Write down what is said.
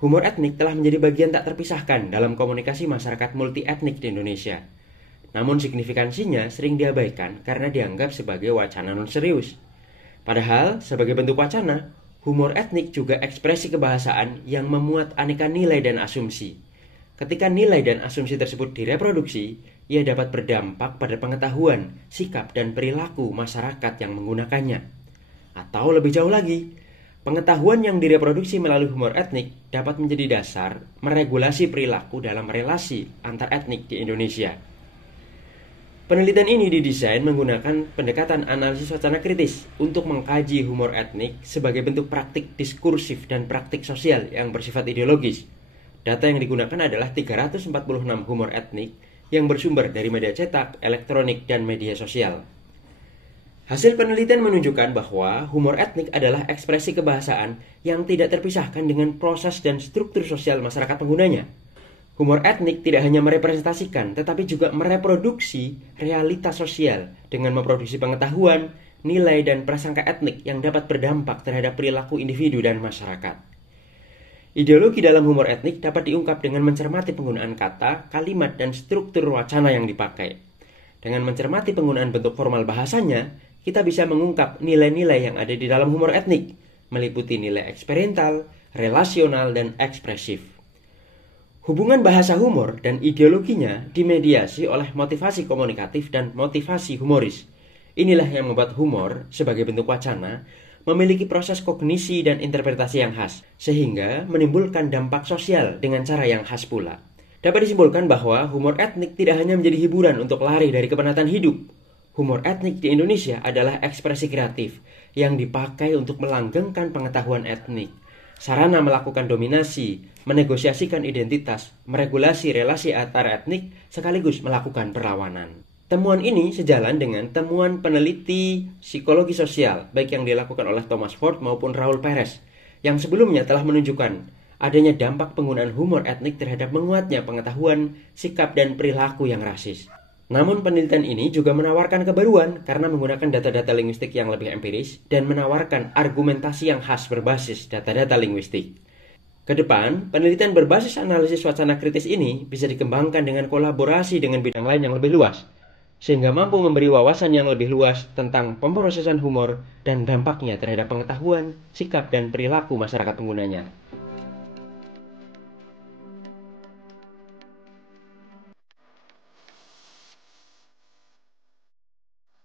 Humor etnik telah menjadi bagian tak terpisahkan dalam komunikasi masyarakat multi-etnik di Indonesia. Namun signifikansinya sering diabaikan karena dianggap sebagai wacana non-serius. Padahal, sebagai bentuk wacana, humor etnik juga ekspresi kebahasaan yang memuat aneka nilai dan asumsi. Ketika nilai dan asumsi tersebut direproduksi, ia dapat berdampak pada pengetahuan, sikap, dan perilaku masyarakat yang menggunakannya. Atau lebih jauh lagi, pengetahuan yang direproduksi melalui humor etnik dapat menjadi dasar meregulasi perilaku dalam relasi antar etnik di Indonesia. Penelitian ini didesain menggunakan pendekatan analisis wacana kritis untuk mengkaji humor etnik sebagai bentuk praktik diskursif dan praktik sosial yang bersifat ideologis. Data yang digunakan adalah 346 humor etnik yang bersumber dari media cetak, elektronik, dan media sosial. Hasil penelitian menunjukkan bahwa humor etnik adalah ekspresi kebahasaan yang tidak terpisahkan dengan proses dan struktur sosial masyarakat penggunanya. Humor etnik tidak hanya merepresentasikan, tetapi juga mereproduksi realitas sosial dengan memproduksi pengetahuan, nilai, dan prasangka etnik yang dapat berdampak terhadap perilaku individu dan masyarakat. Ideologi dalam humor etnik dapat diungkap dengan mencermati penggunaan kata, kalimat, dan struktur wacana yang dipakai. Dengan mencermati penggunaan bentuk formal bahasanya, kita bisa mengungkap nilai-nilai yang ada di dalam humor etnik, meliputi nilai eksperimental, relasional, dan ekspresif. Hubungan bahasa humor dan ideologinya dimediasi oleh motivasi komunikatif dan motivasi humoris. Inilah yang membuat humor sebagai bentuk wacana memiliki proses kognisi dan interpretasi yang khas, sehingga menimbulkan dampak sosial dengan cara yang khas pula. Dapat disimpulkan bahwa humor etnik tidak hanya menjadi hiburan untuk lari dari kepenatan hidup. Humor etnik di Indonesia adalah ekspresi kreatif yang dipakai untuk melanggengkan pengetahuan etnik, sarana melakukan dominasi, menegosiasikan identitas, meregulasi relasi antar etnik, sekaligus melakukan perlawanan. Temuan ini sejalan dengan temuan peneliti psikologi sosial, baik yang dilakukan oleh Thomas Ford maupun Raul Perez, yang sebelumnya telah menunjukkan adanya dampak penggunaan humor etnik terhadap menguatnya pengetahuan, sikap, dan perilaku yang rasis. Namun penelitian ini juga menawarkan kebaruan karena menggunakan data-data linguistik yang lebih empiris dan menawarkan argumentasi yang khas berbasis data-data linguistik. Kedepan, penelitian berbasis analisis wacana kritis ini bisa dikembangkan dengan kolaborasi dengan bidang lain yang lebih luas, sehingga mampu memberi wawasan yang lebih luas tentang pemrosesan humor dan dampaknya terhadap pengetahuan, sikap, dan perilaku masyarakat penggunanya.